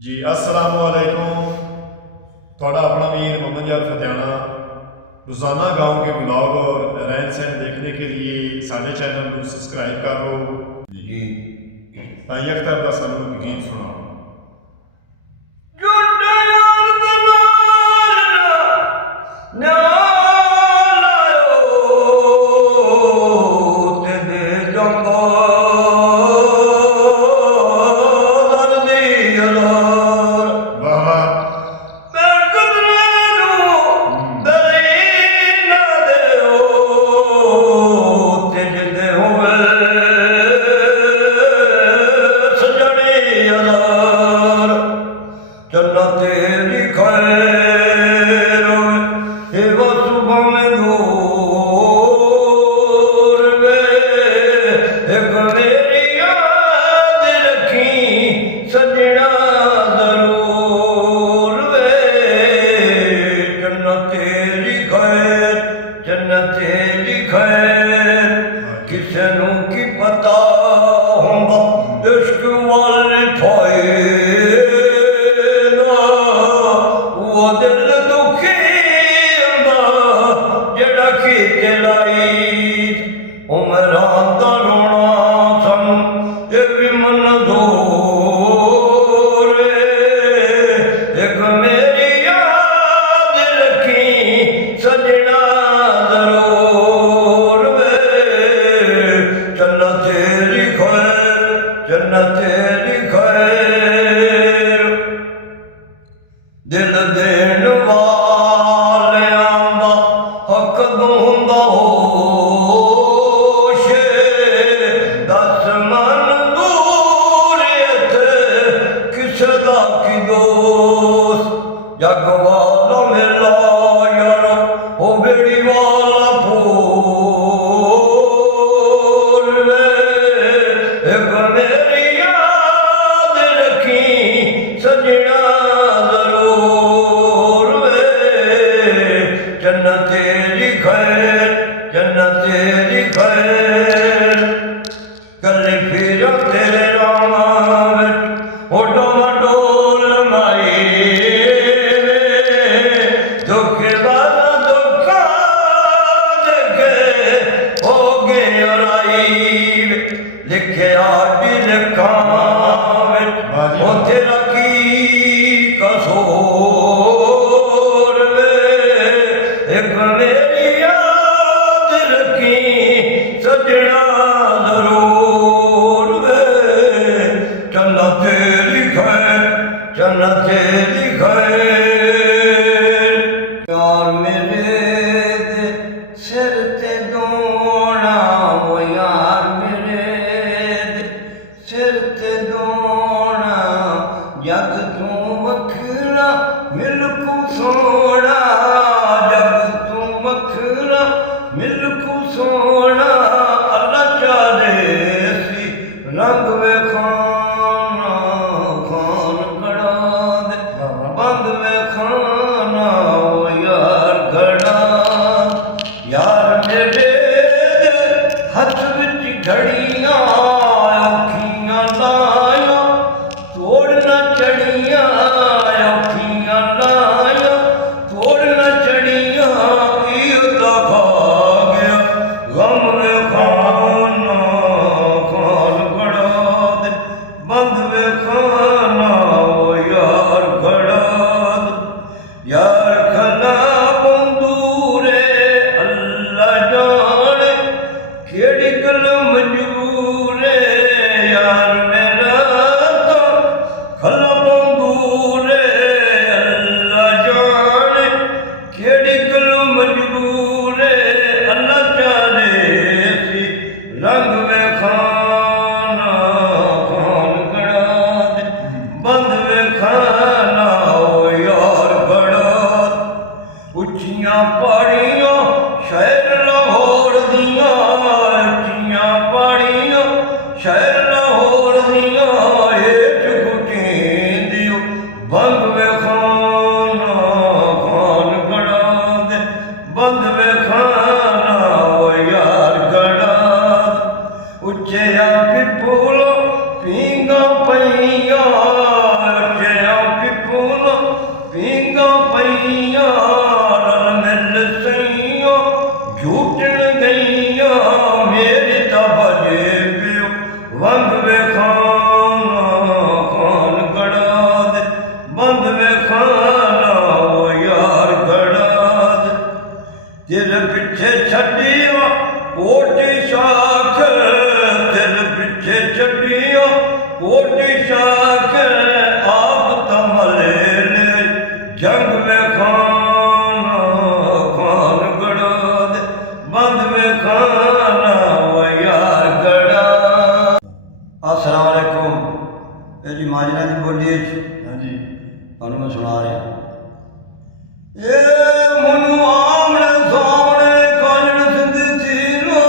जी अस्सलाम वालेकुम। थोड़ा अपना मीर मोहम्मद यार फतेहाना रोज़ाना गांव के ब्लॉग और रहन सहन देखने के लिए साढ़े चैनल को सब्सक्राइब करो जी। ताई अख्तर का सानू गीत सुनाओ। दिल देण वालियां दा हक दूंदा होश दस मन दूर इत्थे किसे दा की दोस्त जग वाला मेला यारो ओ बेड़ी वाला फूल वे एक मेरी याद रखी सजना तेरी खैर कल फिर तेरे रामा ओडो मडोल माई दुखे वाला दुखा देखे हो गए राई लिखे आदि लिखा ओ तेरा की कसूर एक मेरी याद रखी सजना जरूर वे चन्ना तेरी खैर यार मेरे दे सिर ते दोना वो यार मेरे दे सिर ते दोना जग तू वखरा मिलकू सोना मिलकू सोना अल्लाह चाहे सी रंग वे खाना खान गड़ा दे बंद वे खाना वो यार गड़ा यार मेरे हथ विच घड़ियां औखियां लाया तोड़ न चढ़ियां औखियां लाया तोड़ न चढ़ियां बंद वे खाना वो यार घड़ा यार खना बंदूरे अल्लाह जाने केड़ी गल मजबूरे यार मेरा तो खला बंदूरे अल्लाह जाने केड़ी गल मजबूरे अल्लाह जाने सी रंग वे खाना बंद वे खाना ओ यार बड़ा उच्चियां पहाड़ियां शहर लाहौर दियां उच्चियां पहाड़ियां शहर लाहौर दियां हेठ गुटींदियो बंद वे खाना खान गड़ा दे बंद वे खाना ओ यार गड़ा उच्चे पिपुलो पींगा पैया ਤੁਹਾਨੂੰ ਮੈਂ ਸੁਣਾ ਰਿਹਾ। ਇਹ ਮਨੂ ਆਮਣੇ ਸਾਹਮਣੇ ਕਾਜਣ ਸਿੰਧ ਤੀਰੋ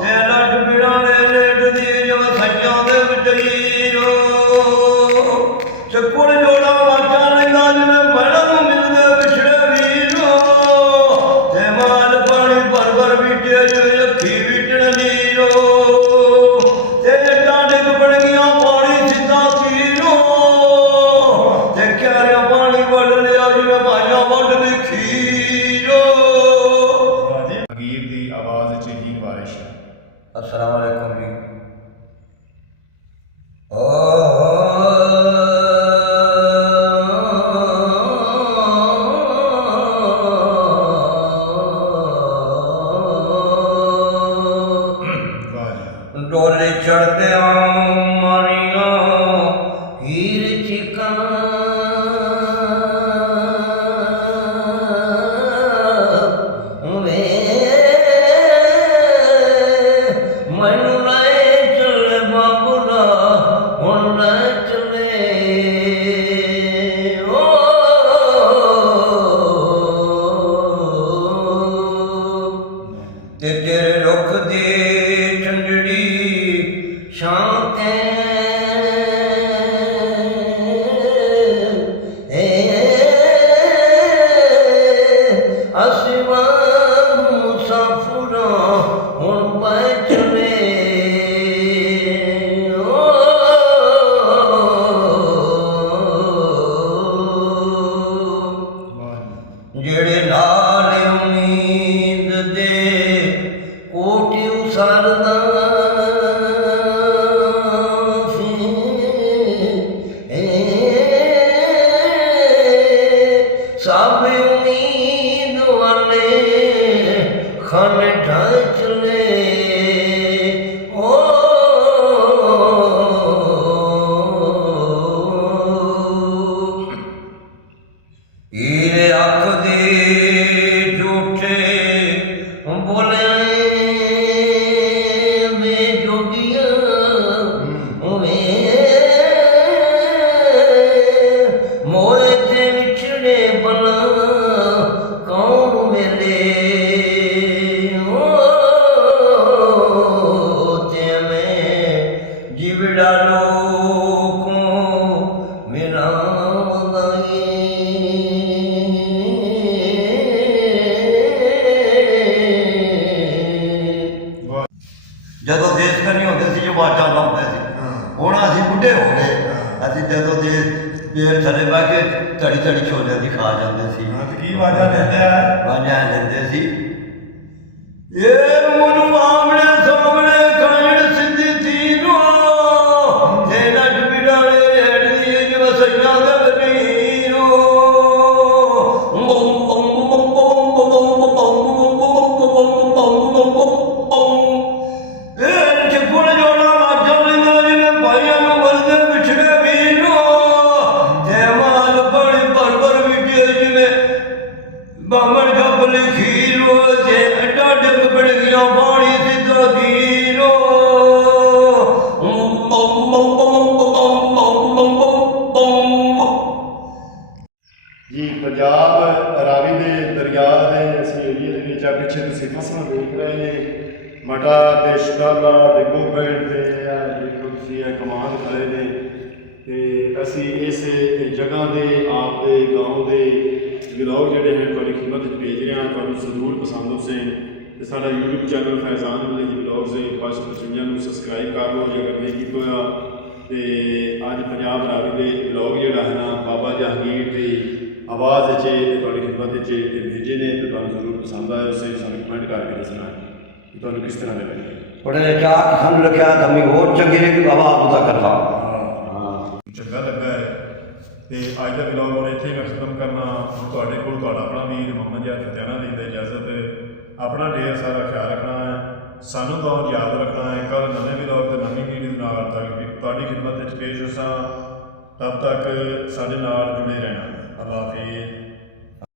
ਤੇ ਲੱਟ ਬਿੜਾਲੇ ਰੇਡ ਦੀ ਜੋ ਸੱਜਾਂ ਦੇ ਵਿਚਰੀਰੋ ਚੱਕੜ ਜੋੜਾ ਵਾਚਾਂ ਲੈਂਦਾ ਜਿਵੇਂ ਬੜਾ ਨੂੰ ਮਿਲਦੇ ਵਿਛੜੇ ਵੀਰੋ ਤੇ ਮਾਲ ਪਾਣੀ ਭਰ ਭਰ ਬੀਟੇ ਜਿਵੇਂ ਅੱਖੀ ਬੀਟਣ ਨੀਰੋ ਤੇ ਜੱਟਾਂ ਡਿੱਗ ਬਣ ਗਈਆਂ ਪਾਣੀ ਸਿੱਧਾ ਕੀਰੋ ਤੇ ਕਿਆਰਿਆਂ ਪਾਣੀ ਵੱਢ ਲਿਆ ਜਿਵੇਂ ਭਾਈਆਂ ਵੱਢਦੇ ਖੀਰੋ। ਅਗੀਰ ਦੀ ਆਵਾਜ਼ 'ਚ ਹੀ ਬਾਰਿਸ਼। अस्सलाम वालेकुम जी। डोले चढ़ते मारिया हीर चिका मैनू लाए चले बाबूला हुण लाए चले ते तेरे रुख दे ठंडड़ी शांते असिवा मुसाफिरा हुण पाए चले जेड़े नाल उम्मीद दे कोटि उसरदा सब उम्मीद वाले खान ढाए चले हीरे अख दे झूठे बोले वे जोगिया वे मोए ते विछड़े बला कौन मिले ते मैं जिवड़ा लोको मेरा ਜਦੋਂ ਦੇਸ਼ ਕਰਨੀ ਹੁੰਦੇ ਸੀ ਜੋ ਬਾਟਾ ਲਾਉਂਦੇ ਸੀ ਹੁਣ ਅਸੀਂ ਬੁੱਢੇ ਹੋ ਗਏ ਅਸੀਂ ਜਦੋਂ ਦੇ ਪੇਰ ਥੱਲੇ ਬਹਿ ਕੇ ਧੜੀ ਧੜੀ ਛੋਲਿਆਂ ਦੀ ਖਾ ਜਾਂਦੇ ਸੀ ਕੀ ਵਾਜਾ ਲੈਂਦੇ ਆ? ਵਾਜਾਂ ਲੈਂਦੇ ਸੀ ਇਹ ਮਨੂ ਆਮਣੇ ਸਾਹਮਣੇ ਕਾਜਣ ਸਿੰਧੀ ਤੀਰੋ ਤੇ ਲੱਟ ਬਿੜਾਲੇ ਰੇੜਦੀ ਜਿਵੇਂ ਸੱਜਾਂ ਦੇ ਵਜ਼ੀਰੋ ਇਹ ਚੱਕੜ ਜੋੜਾ ਵਾਚਾਂ ਲੈਂਦਾ ਜਿਵੇਂ ਭਾਈਆਂ ਨੂੰ ਵਰਦੇ ਵਿਛੜੇ ਵੀਰੋ ਤੇ ਮਾਲ ਪਾਣੀ ਭਰ ਭਰ ਬੀਟੇ ਜਿਵੇਂ ਬਾਮਣ ਗੱਬਲੇ ਖੀਰੋ ਤੇ ਅੱਡਾ ਡਿੱਗ ਬਣ ਗਿਆ ਪਾਣੀ ਸਿੱਧਾ ਕੀਰੋ ਜੀ ਪੰਜਾਬ ਰਾਵੀ ਦੇ ਦਰਿਆ ਦੇ ਅਸੀਂ ਏਰੀਏ ਦੇ ਵਿੱਚ ਆ ਪਿੱਛੇ ਤੁਸੀਂ ਫਸਲਾਂ ਦੇਖ ਰਹੇ ਨੇ ਮਟਰ ਤੇ ਸ਼ਦਾਲਾ ਤੇ ਗੋਭੇ ਤੇ ਦੇਖੋ ਤੁਸੀਂ ਇਹ ਕਮਾਨ ਖੜੇ ਨੇ ਤੇ ਅਸੀਂ ਇਸ ਜਗ੍ਹਾ ਦੇ ਆਪ ਦੇ ਗਾਉਂ ਦੇ ਵਲੌਗ ਜਿਹੜੇ ਹੈ ਤੁਹਾਡੀ ਖਿਦਮਤ ਵਿੱਚ ਭੇਜ ਰਹੇ ਹਾਂ। ਤੁਹਾਨੂੰ ਜ਼ਰੂਰ ਪਸੰਦ ਹੋਸੇ ਤੇ ਸਾਡਾ YouTube ਚੈਨਲ ਫੈਜ਼ਾਨ ਵਿਲੇਜ ਵਲੌਗਸ ਦੇ 555 ਨੂੰ ਸਬਸਕ੍ਰਾਈਬ ਕਰ ਲਓ ਜੇ ਅਗਰ ਨਹੀਂ ਕੀਤਾ ਹੋਇਆ। ਤੇ ਅੱਜ ਪੰਜਾਬ ਰਾਵੀ ਦੇ ਵਲੌਗ ਜਿਹੜਾ ਹੈ ਨਾ ਬਾਬਾ ਜਹਾਂਗੀਰ ਦੀ ਆਵਾਜ਼ ਵਿੱਚ ਤੁਹਾਡੀ ਖਿਦਮਤ ਵਿੱਚ ਭੇਜੇ ਨੇ ਤੇ ਤੁਹਾਨੂੰ ਜ਼ਰੂਰ ਪਸੰਦ ਆਇਆ ਉਸੇ ਸਾਨੂੰ ਕਮੈਂਟ ਕਰਕੇ ਦੱਸਣਾ ਕਿ ਤੁਹਾਨੂੰ ਕਿਸ ਤਰ੍ਹਾਂ ਦੇ ਲੱਗੇ। ਬੜੇ ਚਾਕ ਸਾਨੂੰ ਰੱਖਿਆ ਤਾਂ ਮੈਂ ਹੋਰ ਚੰਗੀ ਆਵਾਜ਼ ਉਹਦਾ ਕਰਦਾ ਚੰਗਾ ਲੱਗਾ ਹੈ ਤੇ ਅੱਜ ਦਾ ਵਲੌਗ ਹੁਣ ਇੱਥੇ ਮੈਂ ਖਤਮ ਕਰਨਾ। ਹੁਣ ਤੁਹਾਡੇ ਕੋਲ ਤੁਹਾਡਾ ਆਪਣਾ ਵੀਰ ਮੁਹੰਮਦ ਯਾਰ ਫਤਿਆਣਾ ਲੈਂਦਾ ਇਜਾਜ਼ਤ। ਆਪਣਾ ਢੇਰ ਸਾਰਾ ਖਿਆਲ ਰੱਖਣਾ ਹੈ, ਸਾਨੂੰ ਤਾਂ ਯਾਦ ਰੱਖਣਾ ਹੈ। ਕੱਲ੍ਹ ਨਵੇਂ ਵਲੌਗ ਤੇ ਨਵੀਂ ਵੀਡੀਓ ਦੇ ਨਾਲ ਤੁਹਾਡੀ ਖਿਦਮਤ ਵਿੱਚ ਪੇਸ਼ ਹੋਸਾਂ। ਤਬ ਤੱਕ ਸਾਡੇ ਨਾਲ ਜੁੜੇ ਰਹਿਣਾ। ਅੱਲਾਹ ਹਾਫਿਜ਼।